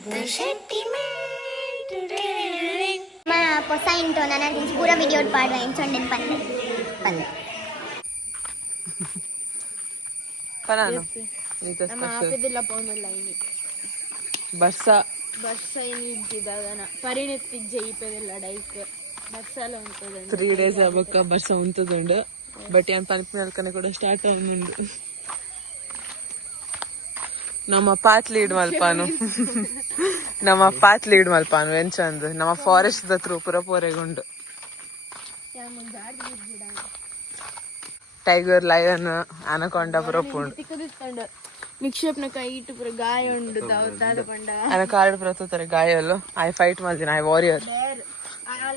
Posa into nana things pura video paadu enchondin panne Panano nito special ಲೈನಿ ಬರ್ಸ ಏನಿದ್ದದನ ಪರಿಣಿತಿಜ್ಜೆ ಇಪ್ಪದೆಲ್ಲ ಡೈಕ್ ಬರ್ಸಲ ಉಂಟದ 3 days ಆಗಬೇಕ ಬರ್ಸ ಉಂಟದುಂಡು but ಏನ್ ಪನ್ಪನಲ್ಕನೆ ಕೂಡ start ಆಗುಂಡು ನಮ್ಮ ಪಾತ್ ಲೀಡ್ ಮಲ್ಪಾನು ಎಂಚಂದ್ ನಮ್ಮ ಫಾರೆಸ್ಟ್ ದತ್ರ ಪೂರ ಪೋರೆಗುಂಡು ಟೈಗರ್ ಲಯನ್ ಅನಕೊಂಡ ಪೂರ ಪುಂಡು ನಿಕ್ಷೇಪ್ನ ಕೈ ಇಟ್ಟು ಪೂರ ಗಾಯ ಉಂಡು ದಾದ ಪಂಡ ಅನ ಕಾರ್ಡ್ ಪೂರ ತೂತಾರೆ ಗಾಯಲ್ಲು ಐ ಫೈಟ್ ಮಾಡ್ತೀನಿ ಐ ವಾರಿಯರ್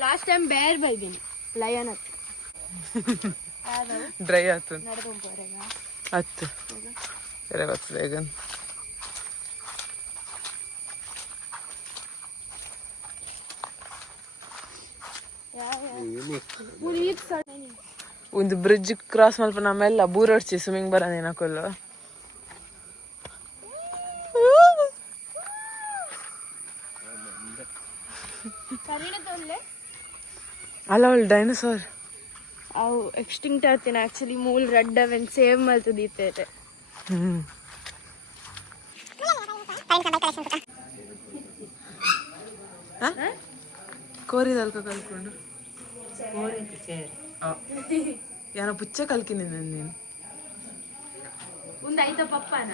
ಲಾಸ್ಟ್ ಟೈಮ್ ಬೇರ್ ಬೈದಿನಿ ಲಯನ್ ಡ್ರೈ ಆತು ಹತ್ತು ಬೇರೆ ಬರ್ತದೆ ಈಗ ಒಂದು ಬ್ರಿಡ್ಜ್ ಕ್ರಾಸ್ ಮಲ್ಪ ನಮ್ಮೆಲ್ಲ ಬೂರ್ ಹೊಡ್ಸಿ ಸ್ವಿಮ್ಮಿಂಗ್ ಬರೋದೇನ ಕೊಲ್ಲು ಅಲ್ಲ ಅವಳು ಡೈನೋಸಾರ್ ಅವು ಎಕ್ಸ್ಟಿಂಕ್ಟ್ ಆಗ್ತೀನಿ ಆಕ್ಚುಲಿ ಮೂಲ್ ರೆಡ್ ಅವೆನ್ ಸೇವ್ ಮಾಡ್ತದಿತ್ತೈತೆ ಕೋರಿದಲ್ಕ ಕಲ್ಕೊಂಡು ಯಾರ ಪುಚ್ಚ ಕಲ್ಕಿನಿ ನೀನು ಒಂದು ಐತ ಪಪ್ಪನ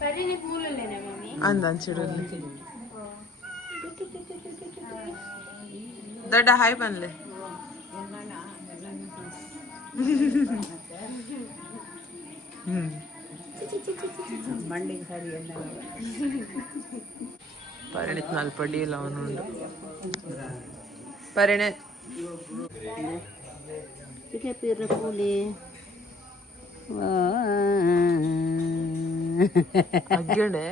ಪರಿಣಿತ್ ಮೂಲಲ್ಲೇನೆ ಮಮ್ಮಿ ಅಂಚಿಡಲಿ ದೊಡ್ಡ ಹಾಯ್ ಬನ್ಲೆ ಪರಿಣಿತ್ ನಲ್ಪಡಿ ಇಲ್ಲ ಅವನುಂಡು ಪರಿಣಿತ್ ಅಗ್ಗಡೆ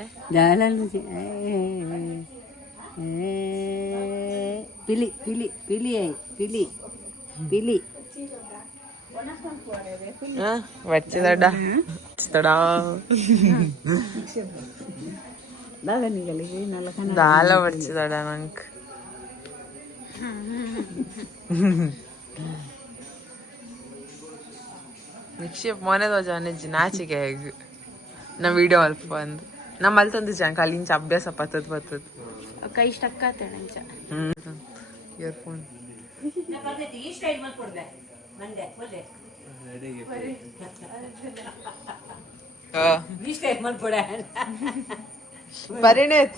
పిలి పిలి పిలి అయి పిలి పిలి వచ్చిదడా దాల వచ్చిదడా ನಂಗೆ ನಿಕ್ಷೇಪ್ ಮೊನೆದ ಜಾನೆಜ್ಜಿ ನಾಚಿಕೆ ಹೇಗೆ ನಾ ವಿಡಿಯೋ ಅಲ್ಪ ಬಂದು ನಮ್ಮ ಅಲ್ಲಿ ತಂದು ಜಾಂಕ ಅಲ್ಲಿಂಚ ಅಭ್ಯಾಸ ಪತ್ತದ ಕೈ ಸ್ಟಕ್ ಆತ ಇಯರ್ಫೋನ್ ಪರಿಣಿತ್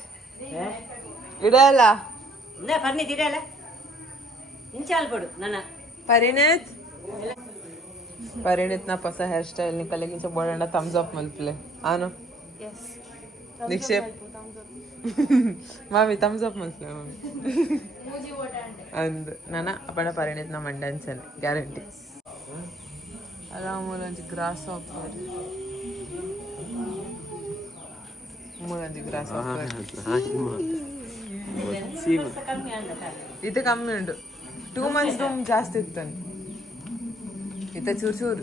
ಇಡಲ್ಲ పరిణిత్ ఇడాల ఇంచాలు పడు నాన్న ಪರಿಣಿತ್ ನ ಹೊಸ ಹೇರ್ ಸ್ಟೈಲ್ ನಿಕಲಿಗಿಂಚ ಬೋಡಂಡ ಥಮ್ಸ್ ಅಪ್ ಮಲ್ಪಲೆ ಆನು ನಿಕ್ಷೇಪ್ ಮಾಮಿ ಥಮ್ಸ್ ಅಪ್ ಮಲ್ಪಲೆ ಮಾಮಿ ಅಂದ್ ನಾನ ಅಪ್ಪಣ ಪರಿಣಿತ್ ನ ಮಂಡನ್ಸನ್ ಗ್ಯಾರಂಟಿ ಅರಾಮೂಲಂಚ ಗ್ರಾಸ್ ಹಾಪರ್ ಮೂಲಂಚ ಗ್ರಾಸ್ ಹಾಪರ್ ಇದು ಕಮ್ಮಿ ಉಂಟು 2 months ಜಾಸ್ತಿ ಇತ್ತು ಇತ್ತ ಚೂರು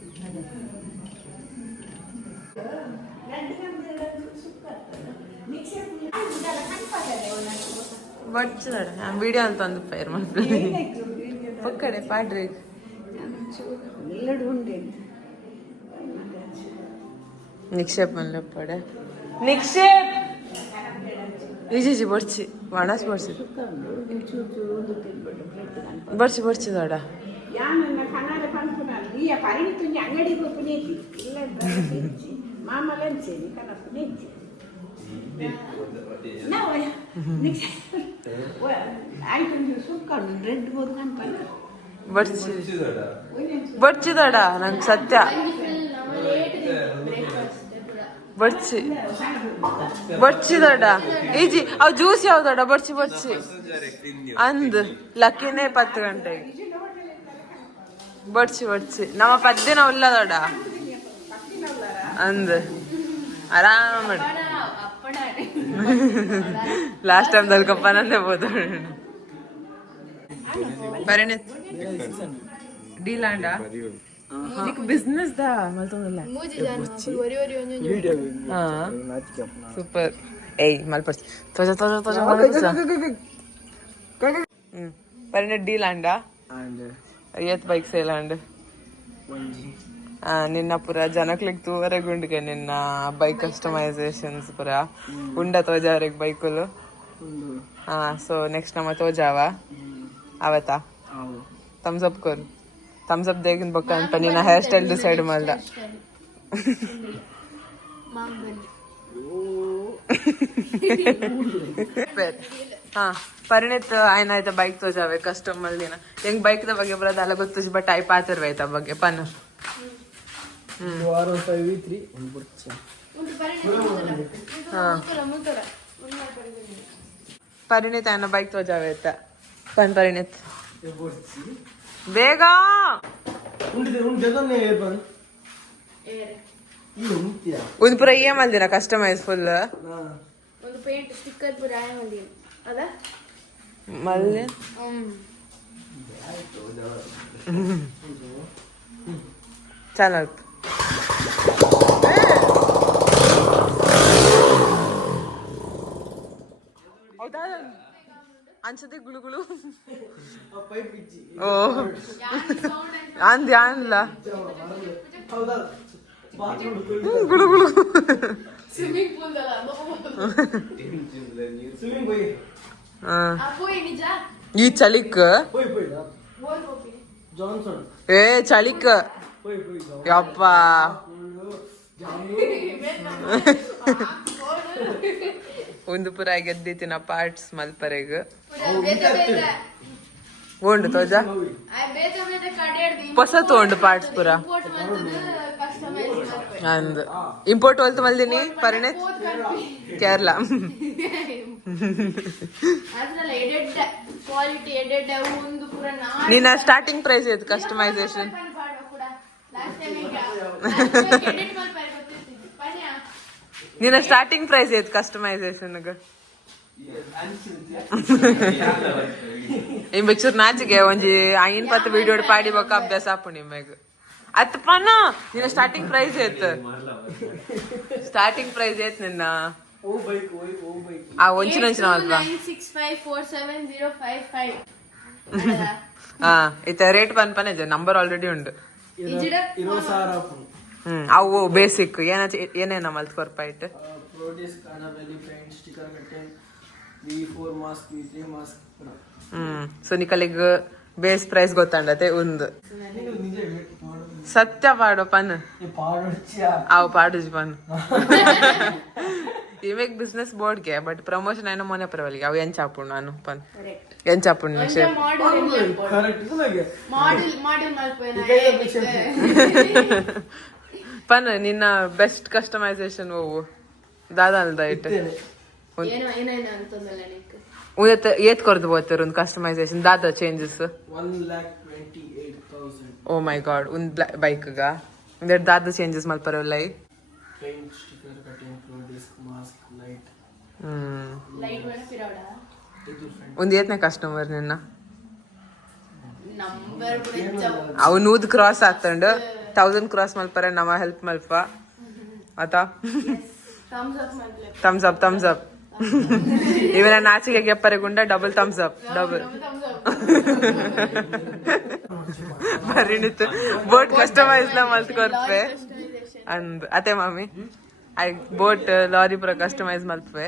ಬಡ್ಚದ ನಾನು ವಿಡಿಯೋ ಅಂತ ಒಂದು ಫೈರ್ ಮಾಡ್ತೀನಿ ಒಕ್ಕಡೆ ಪಾಡ್ರಿ ನಿಕ್ಷೇಪ್ ಮಲ್ಲಪ್ಪಡೆ ನಿಕ್ಷೇಪ್ ಈಜಿ ಬಡ್ಸಿ ವಣಸ್ ಬಡ್ಸಿ ಬಡ್ಸಿ ದೊಡ್ಡ పరిణితుంది అంగడి పునేది మామలంచేది కదా పునేది ಬಡ್ಚಿದಡ ನಂಗೆ ಸತ್ಯ ಬಡ್ಚಿದಡ ಈಜಿ ಅವ್ ಜ್ಯೂಸ್ ಯಾವ್ದಡ ಬಡ್ಸಿ ಅಂದ್ ಲಕ್ಕಿನೇ 10 ಗಂಟೆಗೆ ಬಡ್ಸಿ ನಮ್ಮ ಪದ್ಯನ ಉಲ್ಲದಡ ಅಂದ್ ಆರಾಮ ಮಾಡಿ ಲಾಸ್ಟ್ ಟೈಮ್ ದಲ್ಕಪ್ಪನೇ ಬೋದು ಪರಿಣಿತ್ ಡೀಲಾಂಡ ಬಿಸ್ನೆಸ್ ದಾ ಮಲ್ತೊಂದಿಲ್ಲ ಸೂಪರ್ ಏಯ್ ಮಲ್ಪರ್ಸಿ ತೋಜ ತೋಜ ತೋಜ ಪರಿಣೆ ಡೀಲ್ ಅಂಡ ಏತ್ ಬೈಕ್ ಸೇಲ್ ಅಂಡ್ ನಿನ್ನ ಪುರ ಜನಕ್ಲಿಗ್ ತೂವರೆಗುಂಡ್ಗೆ ನಿನ್ನ ಬೈಕ್ ಕಸ್ಟಮೈಸೇಷನ್ಸ್ ಪುರ ಉಂಡ ತೋಜಾವ್ರಿಗೆ ಬೈಕುಲು ಸೊ ನೆಕ್ಸ್ಟ್ ನಮ್ಮ ತೋಜಾವ ಅವತ್ತಾ ಥಮ್ಸ್ ಅಪ್ ಕೊರು ಥಮ್ಸ್ ಅಪ್ ದೇಗಿನ ಬೊಕ್ಕ ಅಂತ ನಿನ್ನ ಹೇರ್ ಸ್ಟೈಲ್ ಡಿಸೈಡ್ ಮಾಡ್ದ ಪರಿಣಿತ್ ಆಯ್ನ ಆಯ್ತಾ ಬೈಕ್ ತೋಜಾವೆ ಕಸ್ಟಮರ್ ದಿನ ಹೆಂಗ್ ಬೈಕ್ ದ ಬಗ್ಗೆ ಬರೋದು ಅಲ್ಲ ಗೊತ್ತು ಬಟ್ ಟೈಪ್ ಆತಿರ್ವೆ ಆಯ್ತಾ ಬಗ್ಗೆ ಪನ್ ಪರಿಣಿತ್ ಆಯ್ನ ಬೈಕ್ ತೋಜಾವೆ ಆಯ್ತಾ ಪನ್ ಪರಿಣಿತ್ ಬೇಗ ಒಂದು ಪುರ ಇ ಎಮ್ ಅಲ್ದಿನ ಕಸ್ಟಮೈಸ್ ಫುಲ್ ಒಂದು ಪೇಂಟ್ ಸ್ಟಿಕ್ಕರ್ ಪುರ ಮಲ್ದಿನ ಅದ ಮಲ್ಲೆ ಚಲ ಹೌದಾ ಅನ್ಸದೆ ಗುಳುಗುಳು ಓ ಅಂದಿ ಅನ್ಲ ಗುಳುಗುಳು ಈ ಚಳಿಕ್ ಏ ಚಳಿಕ್ ಯಪ್ಪ ಒಂದು ಪುರ ಗೆದ್ದಿತ್ತಿನ ಪಾರ್ಟ್ಸ್ ಮಲ್ಪರೆಗ್ ಉಂಡು ತೋಜ ಹೊಸ ತಗೊಂಡು ಪಾರ್ಟ್ಸ್ ಪುರ ಅಂದ್ ಇಂಪೋರ್ಟ್ ಹೊಲ್ತು ಮಲ್ದಿನಿ ಪರಿಣಿತ್ ಕೇರಳ ನಿನ್ನ ಸ್ಟಾರ್ಟಿಂಗ್ ಪ್ರೈಸ್ ಐತಿ ಕಸ್ಟಮೈಸೇಷನ್ ನಿನ್ನ ಸ್ಟಾರ್ಟಿಂಗ್ ಪ್ರೈಸ್ ಐತಿ ಕಸ್ಟಮೈಸೇಷನ್ ಇಂಬೆಚೂರ್ ನಾಚಿಗೆ ಒಂಜಿ 50 ವಿಡಿಯೋ ಪಾಡಿ ಬೊಕ್ಕ ಅಭ್ಯಾಸ ಆಪು ನಿಮ್ಮೆಗ್ ಅತ್ ಪನ ನಿನ್ನ ಸ್ಟಾರ್ಟಿಂಗ್ ಪ್ರೈಸ್ ಐತ್ ಸ್ಟಾರ್ಟಿಂಗ್ ಪ್ರೈಸ್ ಐತ್ ನಿನ್ನ ಒಂಚಿನ ಅಲ್ವಾ ಇತ್ತ ರೇಟ್ ಪನ್ ಇದೆ ನಂಬರ್ ಆಲ್ರೆಡಿ ಉಂಡು ಅವು ಬೇಸಿಕ್ ಏನೇನ ಮಲ್ತ್ ಪಾಯಿಂಟ್ ಸೊ ನಿಕಲಿಗ್ ಬೇಸ್ ಪ್ರೈಸ್ ಗೊತ್ತಾಂಡತೆ ಒಂದು ಸತ್ಯ ಪಾಡೋ ಪನ್ ಅವು ಪಾಡುಜ್ ಪನ್ ಇವೇಗ್ ಬಿಸ್ನೆಸ್ ಬೋರ್ಡ್ಗೆ ಬಟ್ ಪ್ರಮೋಷನ್ ಏನೋ ಮೊನ್ನೆ ಪರವಲಿಗೆ ಅವು ಏನ್ ಚಾಪುಣ್ ನಾನು ಪನ್ ಏನ್ ಚಾಪುಣ್ ಶೇಪ್ ಪನ್ ನಿನ್ನ ಬೆಸ್ಟ್ ಕಸ್ಟಮೈಸೇಷನ್ ಹೋವು ದಾದ ಅಲ್ದ ಇಟ್ಟು ಏತ್ ಕೊರ್ದು ಹೋಗ್ತಾರ ಒಂದು ಕಸ್ಟಮೈಸೇಷನ್ ದಾದ ಚೇಂಜಸ್ ಓ ಮೈ ಗಾಡ್ ಒಂದ್ ಬೈಕ್ಗ ಒಂದೆರಡು ದಾದ ಚೇಂಜಸ್ ಮಲ್ಪರಲ್ಲ ಒಂದ್ ಏತ್ನೇ ಕಸ್ಟಮರ್ ನಿನ್ನ ಅವು 100 ಕ್ರಾಸ್ ಆಗ್ತಂಡು 1000 ಕ್ರಾಸ್ ಮಲ್ಪರ ನಮ ಹೆಲ್ಪ್ ಮಲ್ಪ ಆತಾ ಥಮ್ಸ್ ಅಪ್ ಥಮ್ಸ್ ಅಪ್ ಇವನ ನಾಚಿಗೆ ಗೆಪ್ಪರೆಗುಂಡ ಡಬಲ್ ಥಮ್ಸ್ ಅಪ್ ಡಬಲ್ ಪರಿಣಿತು ಬೋಟ್ ಕಸ್ಟಮೈಸ್ ಲ ಮಲ್ತ್ ಕೊರ್ಪೆ ಅಂದ್ ಅತೆ ಮಾಮಿ ಐ ಬೋಟ್ ಲಾರಿ ಪುರ ಕಸ್ಟಮೈಸ್ ಮಲ್ಪೆ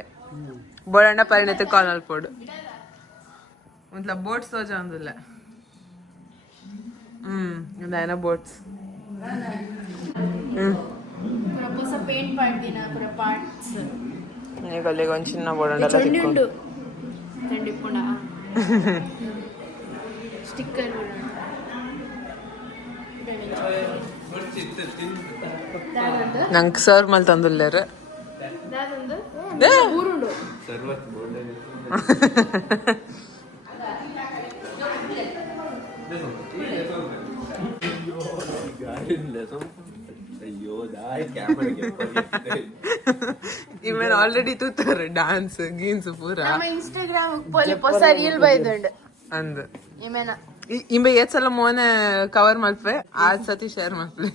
ಬೋಡಣ್ಣ ಪರಿಣಿತ ಕಾಲ್ ಮಲ್ಪೋಡು ಒಂದ್ಲ ಬೋಟ್ಸ್ ತೋಜ ಒಂದಿಲ್ಲ ಇನ್ನ ಬೋಟ್ಸ್ ಪೇಂಟ್ ಮಾಡ್ದಿನ ಪುರ ಪಾರ್ಟ್ಸ್ ಈಗ ಅಲ್ಲಿಗೆ ಒಂದು ಚಿನ್ನ ಬೋಡಂಡೆಲ್ಲ ತಿಕ್ಕೊಂಡು ತಂಡಿಪ್ಪುಣ ಸ್ಟಿಕ್ಕರ್ ನಂಗೆ ಸರ್ವ್ ಮಲ್ ತಂದಿಲ್ಲಾರ ಊರುಂಡು ಇವೇನ್ ಆಲ್ರೆಡಿ ತೂತಾರೆ ಡಾನ್ಸ್ ಗೀನ್ಸ್ ಪೂರ ನಮ್ಮ ಇನ್ಸ್ಟಾಗ್ರಾಮ್ ಪೊಸ ರೀಲ್ ಬೈದಂಡ್ ಅಂದ್ ಇಮೇನ ಇಂಬೆ ಏತ್ ಸಲ ಮೋನೆ ಕವರ್ ಮಲ್ಪೆ ಆದ್ ಸತಿ ಶೇರ್ ಮಲ್ಪೆ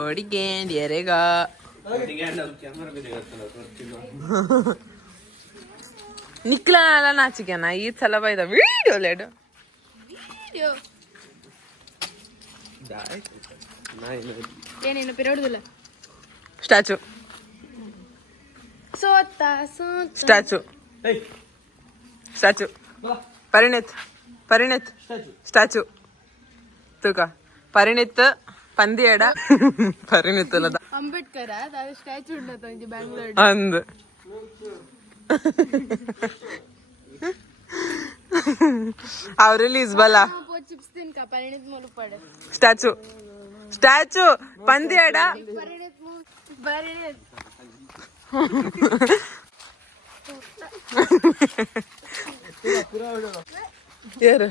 ಓಡಿಗೇಂಡ್ ಎರೆಗ ನಿಕ್ಲನಲ್ಲ ನಾಚಿಕೆನ ಈ ಸಲ ಬೈದ ವಿಡಿಯೋ ಲೇಡು ಏನೇನು ಪಿರೋಡುದಿಲ್ಲ ಸ್ಟ್ಯಾಚು ಸೋತ ಸ್ಟ್ಯಾಚು ಸ್ಟ್ಯಾಚು ಪರಿಣಿತ್ ಸ್ಟ್ಯಾಚು ತೂಕ ಪರಿಣಿತ್ ಪಂದಿ ಎಡ ಪರಿಣಿತ್ ಅಲ್ಲದ ಅಂಬೇಡ್ಕರ್ ಅದು ಸ್ಟ್ಯಾಚು ಉಂಟು ಬ್ಯಾಂಗ್ಳೂರ್ ಅಂದ್ ಅವ್ ರಿಲೀಸ್ ಬಲ ಚಿಪ್ಸ್ ತಿನ್ಕ ಪರಿಣಿತ್ ಮೂಲ ಪಡೆ ಸ್ಟ್ಯಾಚು ಪಂದಿ ಎಡ ಪರಿಣಿತ್ ಯಾರು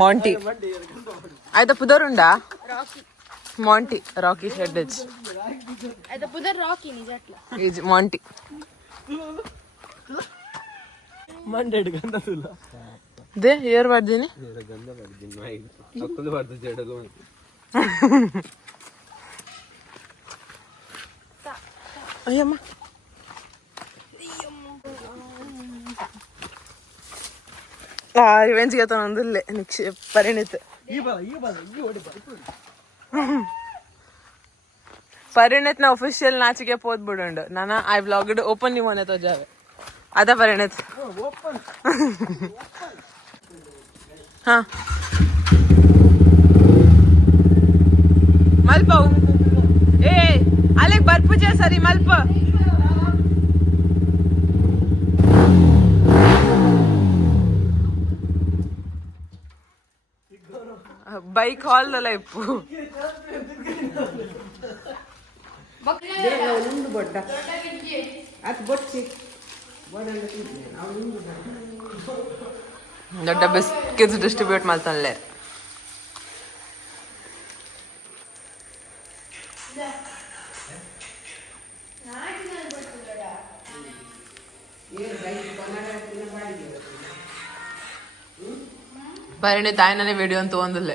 ಮಾಂಟಿ ಆಯ್ತಾ ಪುದರುಂಡಾ ಮಾಂಟಿ ರಾಕಿ ಶೆಡ್ ಅದು ಪುದರ್ ರಾಕಿ ನಿಜ ಈಜ್ ಮಾಂಟಿ ದೇ ಏರ್ ಬಾರ್ದೀನಿ ಅಯ್ಯಮ್ಮ ರಿವೆಂಜ್ಗೆ ತಂದಿಲ್ಲೇ ನಿಕ್ಷೇಪ ಪರಿಣಿತ್ ಪರಿಣಿತ್ ನ ಒಫಿಷಿಯಲ್ ನಾಚಿಕೆ ಪೋದ್ ಬಿಡುಂಡು ನಾನು ಐ ವ್ಲಾಗ್ಡ್ ಓಪನ್ ನೀವು ಮನೆ ತೋಜಾವೆ ಅದ ಪರಿಣಿತ್ ಹಾ ಮಲ್ಪವು ಏ ಅಲ್ಲಿಗೆ ಬರ್ಪುಜೆ ಸರಿ ಮಲ್ಪ ಬೈಕ್ ಹಾಲ್ದಲ್ಲ ಇಪ್ಪು ದೊಡ್ಡ ಬಿಸ್ಕೆಟ್ಸ್ ಡಿಸ್ಟ್ರಿಬ್ಯೂಟ್ ಮಾಡ್ತಾನಲ್ಲೇ ಪರಿಣಿ ತಾಯಿನೇ ವಿಡಿಯೋ ಅಂತ ಒಂದಿಲ್ಲ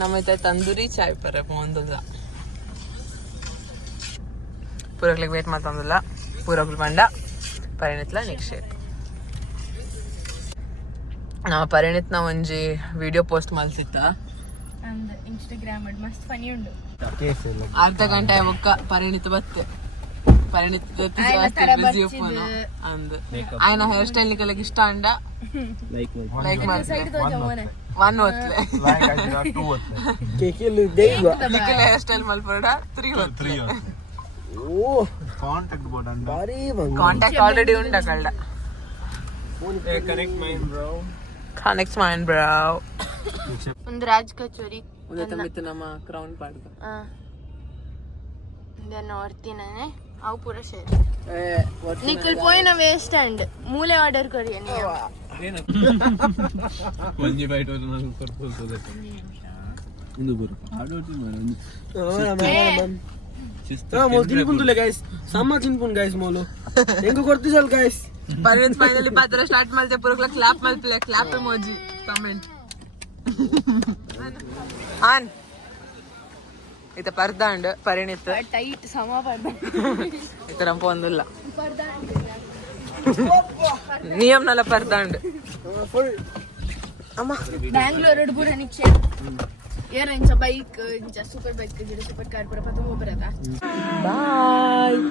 ನಮ್ಮೈತೆ ತಂದೂರಿ ಚಾಯ್ ಪರ ಒಂದಿಲ್ಲ ಪೂರಕ್ಲಿಗೆ ವೇಟ್ ಮಾಡ್ತಂದಿಲ್ಲ ಪೂರಕ್ಲು ಪಂಡ ಪರಿಣಿತ್ಲ ನಿಕ್ಷೇಪ ನಾ ಪರಿಣಿತ್ನ ಒಂಜಿ ವಿಡಿಯೋ ಪೋಸ್ಟ್ ಮಲ್ಸಿತ್ತ ಇನ್ಸ್ಟಾಗ್ರಾಮ್ ಮಸ್ತ್ ಫನಿ ಉಂಡು ಅರ್ಧ ಗಂಟೆ ಒಕ್ಕ ಪರಿಣಿತ ಬತ್ತೆ ಪರಿಣಿತ ಬಿಸಿ ಉಪ್ಪುನು ಅಂದ್ ಆಯ್ನ ಹೇರ್ ಸ್ಟೈಲ್ ನಿಕಲಕ್ಕೆ ಇಷ್ಟ ಅಂಡ ಲೈಕ್ ಮಾಡಿ ಒನ್ ಒತ್ಲೆ ನಿಖಿಲ ಹೇರ್ ಸ್ಟೈಲ್ ಮಲ್ಪಡ 3 ಒತ್ಲೆ ಕಾಂಟ್ಯಾಕ್ಟ್ ಆಲ್ರೆಡಿ ಉಂಡ ಕಳ್ಳ ಕನೆಕ್ಟ್ ಮೈಂಡ್ ಬ್ರೋ ಒಂದು ರಾಜ್ ಕಚೋರಿ ಉದಯತಮಿತ್ತು ನಮ್ಮ ಕ್ರೌನ್ ಪಾಡ್ದು ಇದನ್ನು ಹೊರ್ತೀನೇ ಅವು ಪೂರ ಶೇರ್ ನಿಖಿಲ್ ಪೋಯಿನ ವೇಸ್ಟ್ ಅಂಡ್ ಮೂಲೆ ಆರ್ಡರ್ ಕರಿಯ ಒಂಜಿ ಬೈಟ್ ನಾನು ಕೊಡ್ಕೊಳ್ತದೆ ಇಂದು ಬರು ಆಡೋಟಿ मोल तिनपुंतुले गाइस सामा तिनपुन गाइस मोलो ಹೆಂಗು ಕೊಡ್ತಿಸಲ್ गाइस ಪರಿಣಿತ್ ಫೈನಲಿ ಪಾತ್ರ ಸ್ಟಾರ್ಟ್ ಮಾಡ್ತೆ ಪುರಕ್ಲ ಕ್ಲಾಪ್ ಮಲ್ಪ್ಲೆ ಕ್ಲಾಪ್ ಎಮೋಜಿ ಕಮೆಂಟ್ ಆನ್ ಇತ ಪರ್ದಾಂಡ್ ಪರಿಣಿತ್ ಟೈಟ್ ಸಮ ಪರ್ದ ಇತರ ಒಂದಿಲ್ಲ ನಿಯಮ್ನಲ್ಲ ಪರ್ದಾಂಡ್ ಅಮ್ಮ ಬ್ಯಾಂಗ್ಳೂರ್ ಪೂರ ನಿಕ್ಷೇ ಏರ್ ಇಂಚ ಬೈಕ್ ಇಂಚ ಸೂಪರ್ ಬೈಕ್ ಗಿಡ ಸೂಪರ್ ಕಾರ್ ಪೂರ ಪತ್ತ ಹೋಗ್ಬರತ್ತ ಬಾಯ್